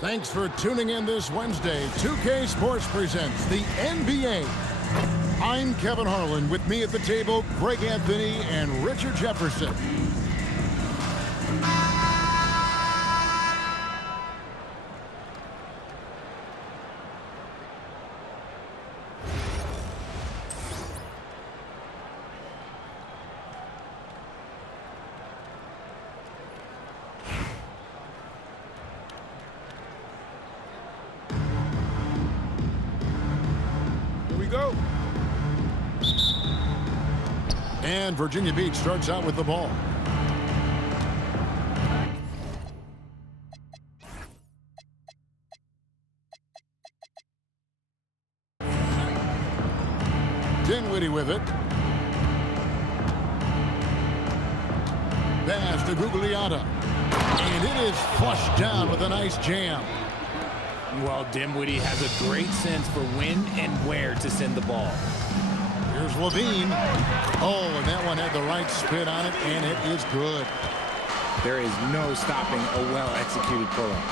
Thanks for tuning in this Wednesday. 2K Sports presents the NBA. I'm Kevin Harlan. With me at the table, Greg Anthony and Richard Jefferson. Go. And Virginia Beach starts out with the ball. Dinwiddie with it. Pass to Gugliotta. And it is flushed down with a nice jam. Well, Dinwiddie has a great sense for when and where to send the ball. Here's Levine. Oh, and that one had the right spin on it, and it is good. There is no stopping a well-executed pull-up.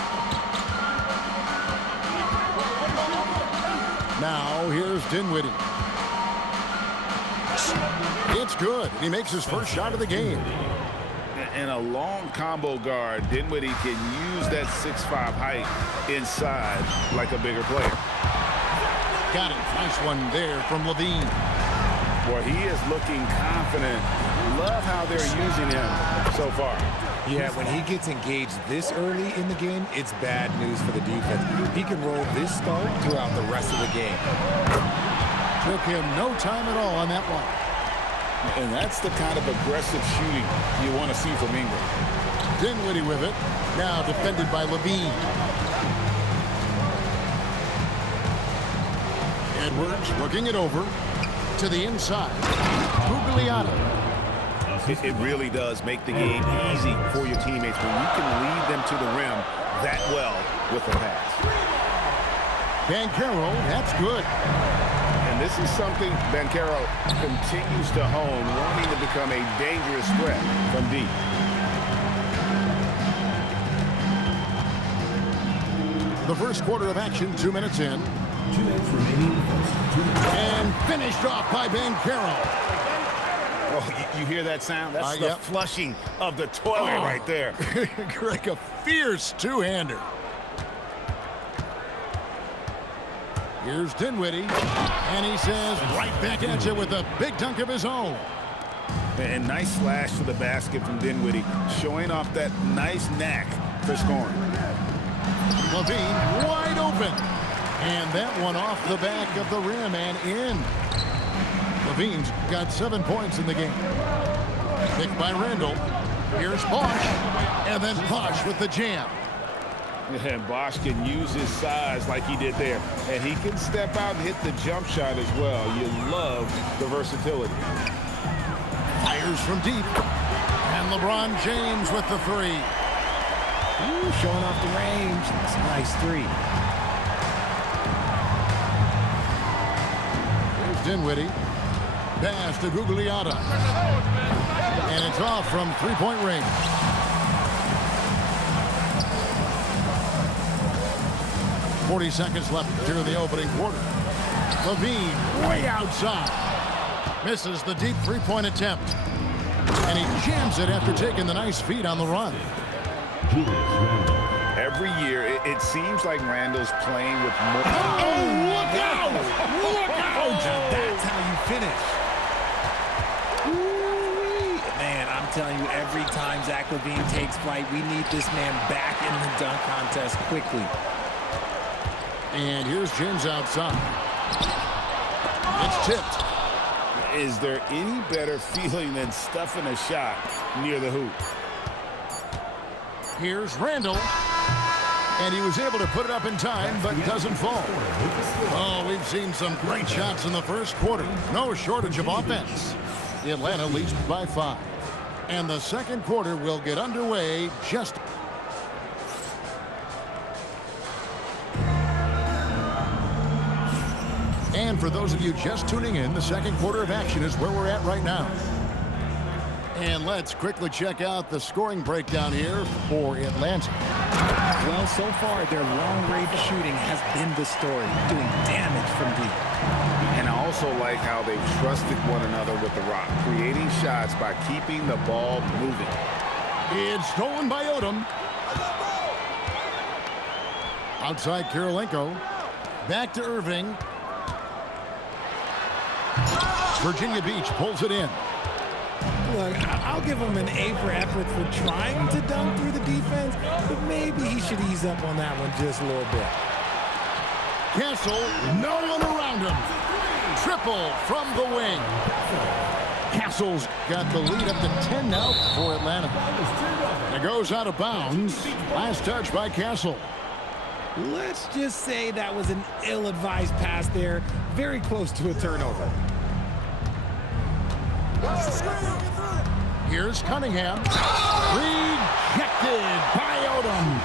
Now, here's Dinwiddie. It's good. He makes his first shot of the game. And a long combo guard, Dinwiddie can use that 6'5" height inside like a bigger player. Got it. Nice one there from Levine. Boy, he is looking confident. Love how they're using him so far. Yeah, when he gets engaged this early in the game, it's bad news for the defense. He can roll this start throughout the rest of the game. Took him no time at all on that one. And that's the kind of aggressive shooting you want to see from England. Dinwiddie with it. Now defended by Levine. Edwards working it over to the inside. Gugliotta. It really does make the game easy for your teammates when you can lead them to the rim that well with a pass. Banchero, that's good. And this is something Banchero continues to hone, wanting to become a dangerous threat from deep. The first quarter of action, 2 minutes in. 2 minutes remaining. And finished off by Banchero. Oh, you hear that sound? That's the flushing of the toilet right there. Greg, a fierce two-hander. Here's Dinwiddie, and he says right back at you with a big dunk of his own. And nice slash to the basket from Dinwiddie, showing off that nice knack for scoring. Levine wide open, and that one off the back of the rim and in. Levine's got 7 points in the game. Picked by Randall. Here's Bosch, and then Bosch with the jam. And Bosch can use his size like he did there. And he can step out and hit the jump shot as well. You love the versatility. Fires from deep. And LeBron James with the three. Ooh, showing off the range. That's a nice three. Here's Dinwiddie. Pass to Gugliotta. And it's off from three-point range. 40 seconds left here in the opening quarter. Levine way outside. Misses the deep three-point attempt. And he jams it after taking the nice feed on the run. Every year, it seems like Randall's playing with more. Oh, look out! Look out! That's how you finish. Ooh-wee. Man, I'm telling you, every time Zach Levine takes flight, we need this man back in the dunk contest quickly. And here's James outside. It's tipped. Is there any better feeling than stuffing a shot near the hoop? Here's Randall. And he was able to put it up in time, but doesn't fall. Oh, we've seen some great shots in the first quarter. No shortage of offense. Atlanta leads by 5. And the second quarter will get underway just... And for those of you just tuning in, the second quarter of action is where we're at right now. And let's quickly check out the scoring breakdown here for Atlanta. Well, so far, their long-range shooting has been the story, doing damage from deep. And I also like how they've trusted one another with the rock, creating shots by keeping the ball moving. It's stolen by Odom. Outside Kirilenko. Back to Irving. Virginia Beach pulls it in. Look, I'll give him an A for effort for trying to dunk through the defense, but maybe he should ease up on that one just a little bit. Castle, no one around him. Triple from the wing. Castle's got the lead up to 10 now for Atlanta. It goes out of bounds. Last touch by Castle. Let's just say that was an ill-advised pass there, very close to a turnover. Here's Cunningham. Rejected by Odom.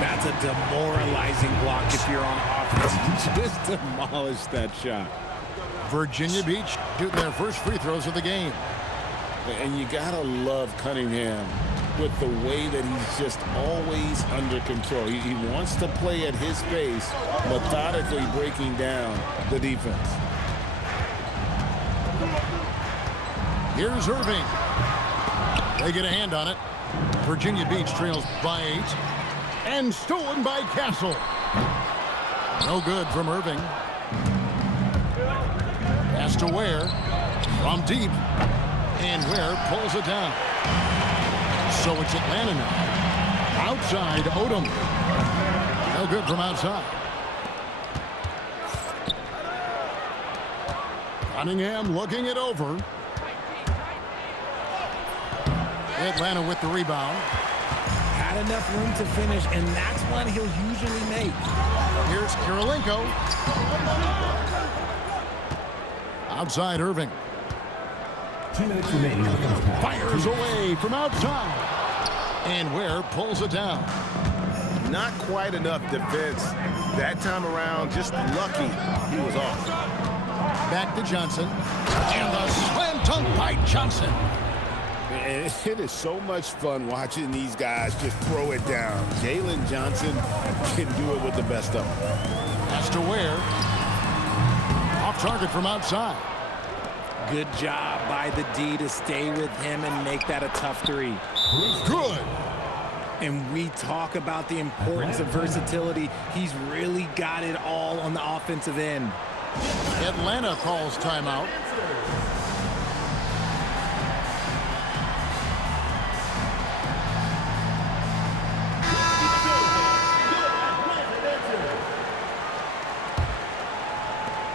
That's a demoralizing block if you're on offense. Just demolished that shot. Virginia Beach shooting their first free throws of the game. And you gotta love Cunningham with the way that he's just always under control. He wants to play at his pace, methodically breaking down the defense. Here's Irving. They get a hand on it. Virginia Beach trails by 8. And stolen by Castle. No good from Irving. Pass to Ware. From deep. And Ware pulls it down. So it's Atlanta now. Outside, Odom. No good from outside. Cunningham looking it over. Atlanta with the rebound. Had enough room to finish, and that's one he'll usually make. Here's Kirilenko. Outside Irving. 2 minutes remaining. Fires away from outside. And Ware pulls it down. Not quite enough defense that time around. Just lucky he was off. Back to Johnson. And the slam dunk by Johnson. And it is so much fun watching these guys just throw it down. Jalen Johnson can do it with the best of them. Pass to Ware. Off target from outside. Good job by the D to stay with him and make that a tough three. Good. And we talk about the importance of versatility. He's really got it all on the offensive end. Atlanta calls timeout.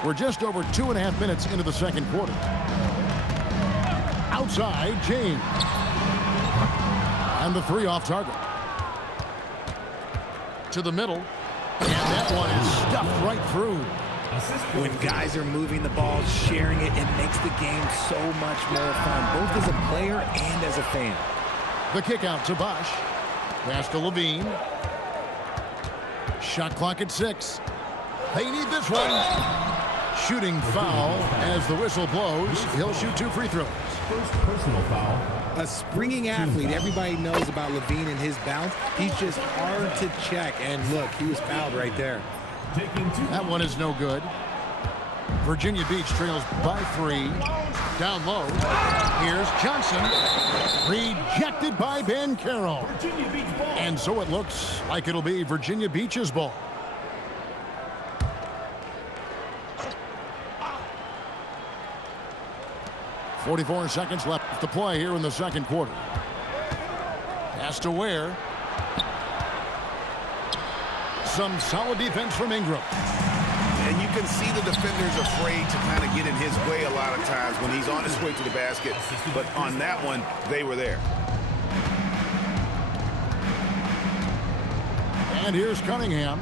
We're just over 2.5 minutes into the second quarter. Outside, James. And the three off target. To the middle. And that one is stuffed right through. When guys are moving the ball, sharing it, it makes the game so much more fun, both as a player and as a fan. The kick out to Bosch. Pass to Levine. Shot clock at 6. They need this one. Shooting foul as the whistle blows. He'll shoot 2 free throws. First personal foul. A springing athlete, everybody knows about Levine and his bounce. He's just hard to check. And look, he was fouled right there. That one is no good. Virginia Beach trails by 3. Down low. Here's Johnson. Rejected by Ben Carroll. And so it looks like it'll be Virginia Beach's ball. .44 seconds left to play here in the second quarter. Pass to Ware. Some solid defense from Ingram. And you can see the defenders afraid to kind of get in his way a lot of times when he's on his way to the basket. But on that one, they were there. And here's Cunningham.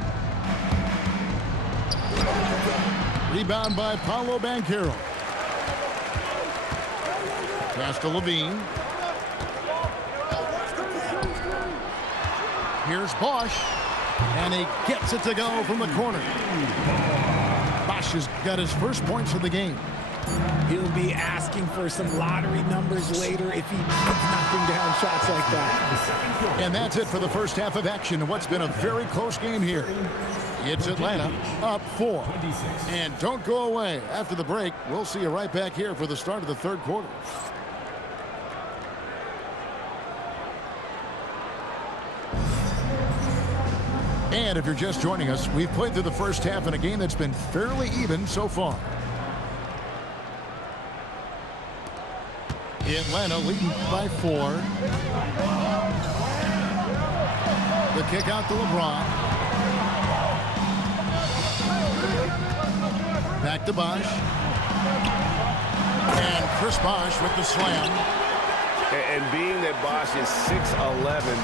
Rebound by Paolo Banchero. Pass to Levine. Here's Bosch. And he gets it to go from the corner. Bosch has got his first points of the game. He'll be asking for some lottery numbers later if he keeps knocking down shots like that. And that's it for the first half of action in what's been a very close game here. It's Atlanta up 4. And don't go away. After the break, we'll see you right back here for the start of the third quarter. And if you're just joining us, we've played through the first half in a game that's been fairly even so far. Atlanta leading by 4. The kick out to LeBron. Back to Bosh. And Chris Bosh with the slam. And being that Bosh is 6'11",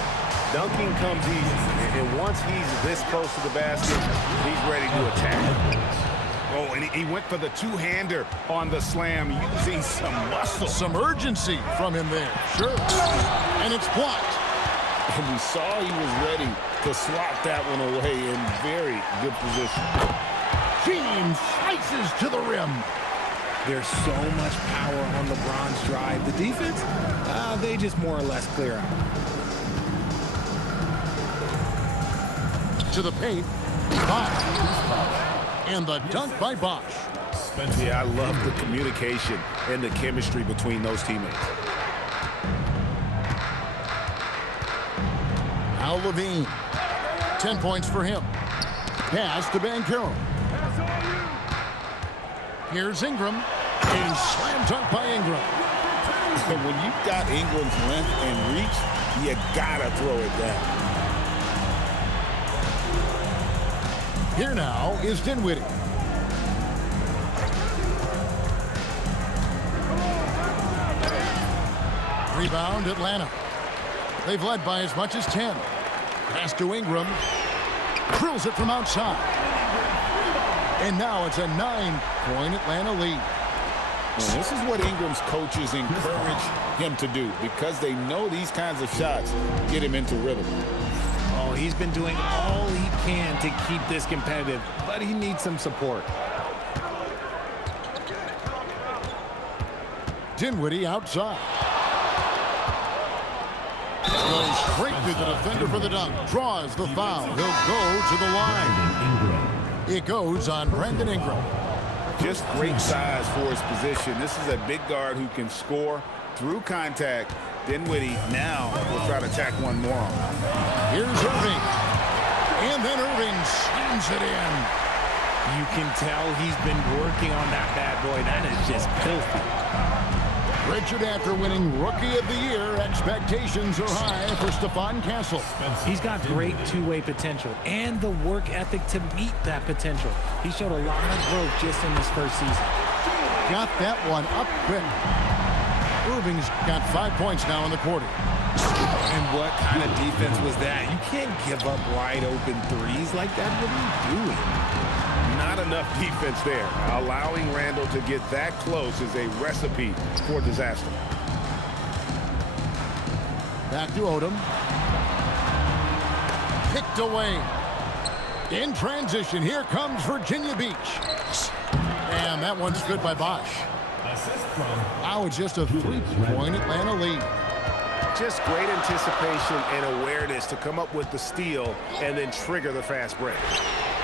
dunking comes easy. And once he's this close to the basket, he's ready to attack. Oh, and he went for the two-hander on the slam, using some muscle. Some urgency from him there. Sure. And it's blocked. And we saw he was ready to swat that one away in very good position. James slices to the rim. There's so much power on LeBron's drive. The defense, they just more or less clear out. To the paint. Bosh. And the dunk by Bosh. Yeah, I love the communication and the chemistry between those teammates. Al Levine. 10 points for him. Pass to Banchero. Here's Ingram. A slam dunk by Ingram. And when you've got Ingram's length and reach, you gotta throw it down. Here now is Dinwiddie. Rebound Atlanta. They've led by as much as 10. Pass to Ingram. Drills it from outside. And now it's a 9-point Atlanta lead. And this is what Ingram's coaches encourage him to do, because they know these kinds of shots get him into rhythm. Oh, he's been doing all he can to keep this competitive, but he needs some support. Dinwiddie outside. Goes straight through the defender for the dunk. Draws the foul. He'll go to the line. It goes on Brandon Ingram. Just great size for his position. This is a big guard who can score through contact. Dinwiddie now will try to tack one more on. Here's Irving. And then Irving slams it in. You can tell he's been working on that bad boy. That is just filthy. Richard, after winning Rookie of the Year, expectations are high for Stephon Castle. He's got great two-way potential and the work ethic to meet that potential. He showed a lot of growth just in this first season. Got that one up quick. Irving's got 5 points now in the quarter. And what kind of defense was that? You can't give up wide open threes like that. What are you doing? Not enough defense there. Allowing Randall to get that close is a recipe for disaster. Back to Odom. Picked away. In transition, here comes Virginia Beach. And that one's good by Bosh. Now it's just a 3-point Atlanta lead. Just great anticipation and awareness to come up with the steal and then trigger the fast break.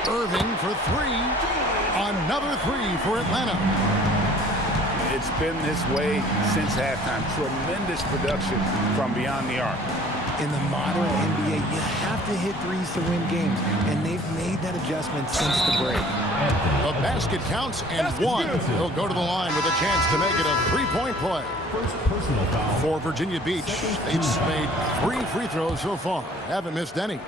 Irving for 3. Another 3 for Atlanta. It's been this way since halftime. Tremendous production from beyond the arc. In the modern NBA, you have to hit threes to win games, and they've made that adjustment since the break. The basket counts and 1. He'll go to the line with a chance to make it a 3-point play. Personal foul. For Virginia Beach, they've made 3 free throws so far. Haven't missed any.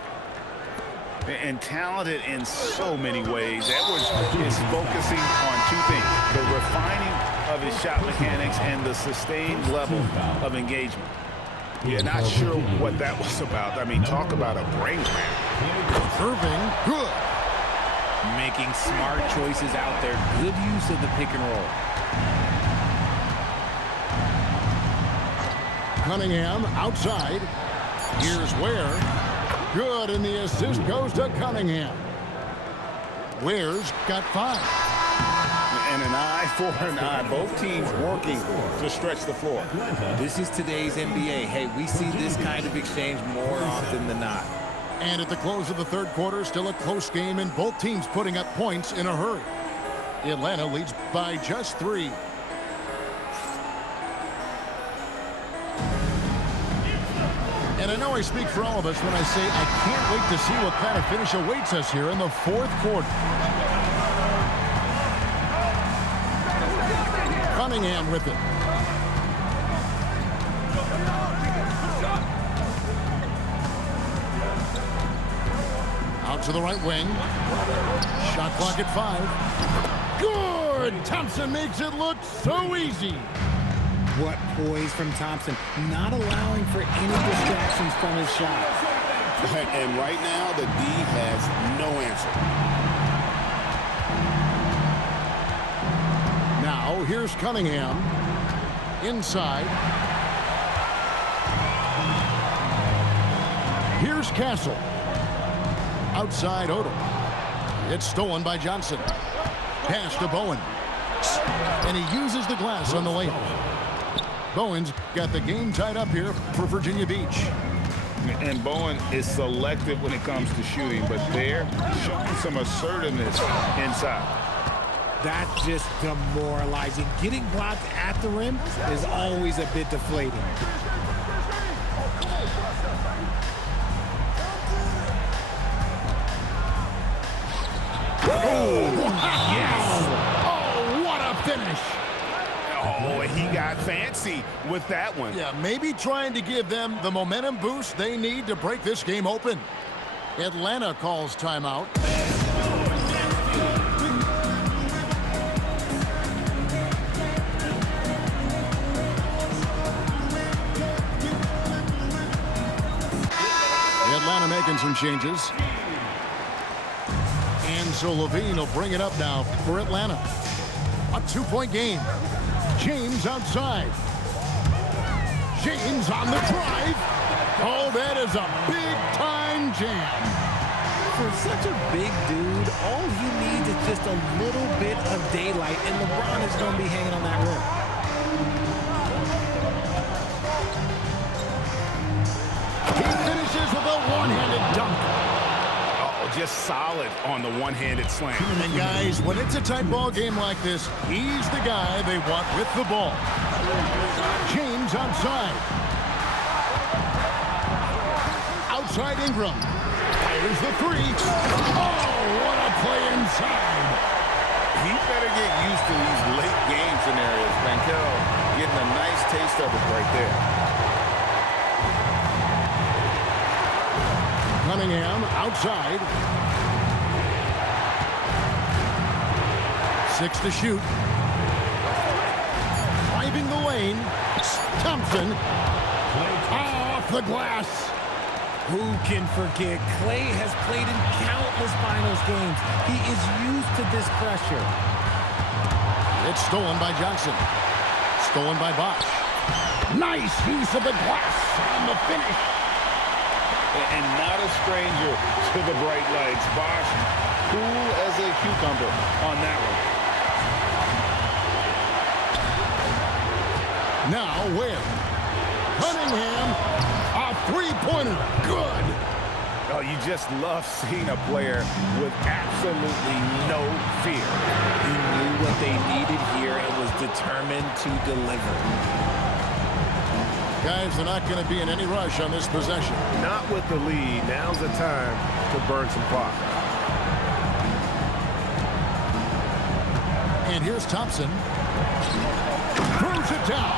And talented in so many ways. Edwards is focusing on 2 things: the refining of his shot mechanics and the sustained level of engagement. Yeah, not sure what that was about. I mean, talk about a brain cramp. Irving, good. Making smart choices out there. Good use of the pick and roll. Cunningham outside. Here's Ware. Good, and the assist goes to Cunningham. Ware's got 5. And an eye for an eye. Both teams working to stretch the floor. This is today's NBA. Hey, we see this kind of exchange more often than not. And at the close of the third quarter, still a close game, and both teams putting up points in a hurry. Atlanta leads by just 3. And I know I speak for all of us when I say I can't wait to see what kind of finish awaits us here in the fourth quarter. Cunningham with it. Out to the right wing. Shot clock at 5. Good! Thompson makes it look so easy. What poise from Thompson, not allowing for any distractions from his shot. And right now, the D has no answer. Now, here's Cunningham. Inside. Here's Castle. Outside Odom. It's stolen by Johnson. Pass to Bowen. And he uses the glass on the lane. Bowen's got the game tied up here for Virginia Beach. And Bowen is selective when it comes to shooting, but they're showing some assertiveness inside. That's just demoralizing. Getting blocked at the rim is always a bit deflating. Oh, what a finish. Oh, he got fancy with that one. Yeah, maybe trying to give them the momentum boost they need to break this game open. Atlanta calls timeout. Atlanta making some changes. And so Levine will bring it up now for Atlanta. A 2-point game. James outside. James on the drive. Oh, that is a big-time jam. For such a big dude, all he needs is just a little bit of daylight, and LeBron is going to be hanging on that rim. He finishes with a one-handed dunk. Just solid on the one-handed slam. And guys, when it's a tight ball game like this, he's the guy they want with the ball. James outside. Outside Ingram. Here's the 3. Oh, what a play inside. He better get used to these late game scenarios. Banchero getting a nice taste of it right there. Cunningham outside. 6 to shoot. Driving the lane. Thompson. Off the glass. Who can forget? Clay has played in countless finals games. He is used to this pressure. It's stolen by Johnson. Stolen by Bosch. Nice use of the glass on the finish. And not a stranger to the bright lights. Bosch, cool as a cucumber on that one. Now where? Cunningham, a three-pointer. Good. Oh, you just love seeing a player with absolutely no fear. He knew what they needed here and was determined to deliver. Guys, they're not going to be in any rush on this possession. Not with the lead. Now's the time to burn some clock. And here's Thompson. Throws it down.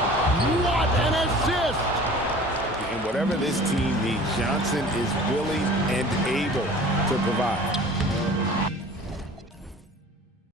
What an assist! And whatever this team needs, Johnson is willing and able to provide.